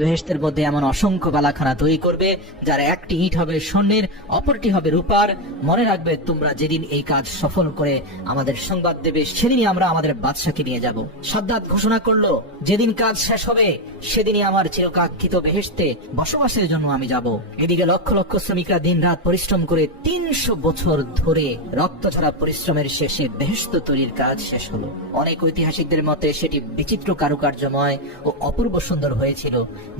বেহেশতের মধ্যে এমন অসংখ্য বালাখানা তৈরি করবে, যার একটি ইট হবে স্বর্ণের, অপরটি হবে রূপার। মনে রাখবে, তোমরা যেদিন এই কাজ সফল করে আমাদের সংবাদ দেবে, সেদিনই আমরা আমাদের বাদশাকে নিয়ে যাব। সাদ্দাত ঘোষণা করলো, যেদিন কাজ শেষ হবে সেদিনই আমার চিরকাঙ্ক্ষিত বেহেশতে বসবাসের জন্য আমি যাব। এদিকে লক্ষ লক্ষ শ্রমিকরা দিন রাত পরিশ্রম করে 300 বছর ধরে রক্তঝরা পরিশ্রমের শেষে বেহেশত তৈরির কাজ শেষ হলো। অনেক ঐতিহাসিকদের মতে সেটি বিচিত্র কারুকার্যময় ও অপূর্ব সুন্দর হয়েছিল।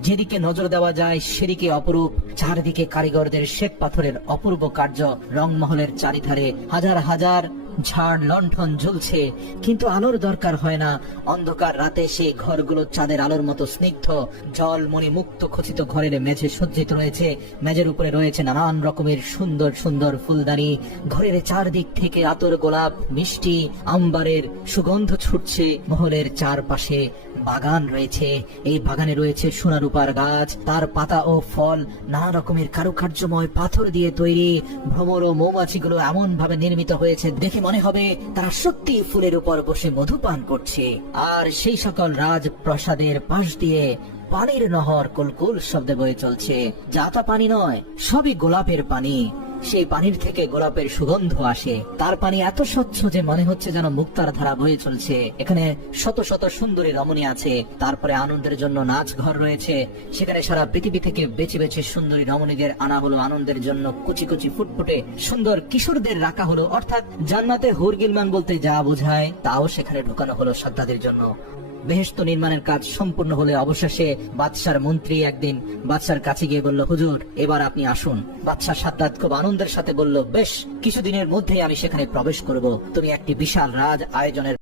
যেদিকে নজর দেওয়া যায় সেদিকে অপরূপ। চারদিকে কারিগরদের শ্বেত পাথরের অপূর্ব কার্য, রংমহলের চারিধারে হাজার হাজার ঝাড় লণ্ঠন ঝুলছে, কিন্তু আলোর দরকার হয় না। অন্ধকার রাতে সেই ঘরগুলো চাঁদের আলোর মতো স্নিগ্ধ। জলমণি মুক্ত খচিত ঘরের মেঝে সজ্জিত রয়েছে, মেঝের উপরে রয়েছে নানান রকমের সুন্দর সুন্দর ফুলদানি। ঘরের চারদিক থেকে আতর গোলাপ, মিষ্টি আম্বারের সুগন্ধ ছুটছে। মহলের চারপাশে বাগান রয়েছে, এই বাগানে রয়েছে সোনা রূপার গাছ, তার পাতা ও ফল নানা রকমের কারুকার্যময় পাথর দিয়ে তৈরি। ভ্রমর ও মৌমাছিগুলো এমন ভাবে নির্মিত হয়েছে, দেখে মনে হবে তারা সত্যি ফুলের উপর বসে মধু পান করছে। আর সেই সকল রাজপ্রাসাদের পাশ দিয়ে পানির নহর কুলকুল শব্দে বয়ে চলছে। যা তা পানি নয়, সবই গোলাপের পানি। সেই পানির থেকে গোলাপের সুগন্ধ আসে। তার পানি এত স্বচ্ছ যে মনে হচ্ছে যেন মুক্তার ধারা বয়ে চলছে। এখানে শত শত সুন্দরী রমণী আছে। তারপরে আনন্দের জন্য নাচ ঘর রয়েছে, সেখানে সারা পৃথিবী থেকে বেছে বেছে সুন্দরী রমণীদের আনা হলো আনন্দের জন্য। কুচি কুচি ফুটফুটে সুন্দর কিশোরদের রাখা হলো, অর্থাৎ জান্নাতে হুর গিলমান বলতে যা বোঝায় তাও সেখানে ঢুকানো হলো সাদ্দাতের জন্য। বেহেশত নির্মাণের কাজ সম্পূর্ণ হলে অবশেষে বাদশার মন্ত্রী একদিন বাদশার কাছে গিয়ে বলল, হুজুর, এবার আপনি আসুন। বাদশা সাদ্দাত খুব আনন্দের সাথে বলল, বেশ, কিছুদিনের মধ্যেই আমি সেখানে প্রবেশ করব। তুমি একটি বিশাল রাজ আয়োজনের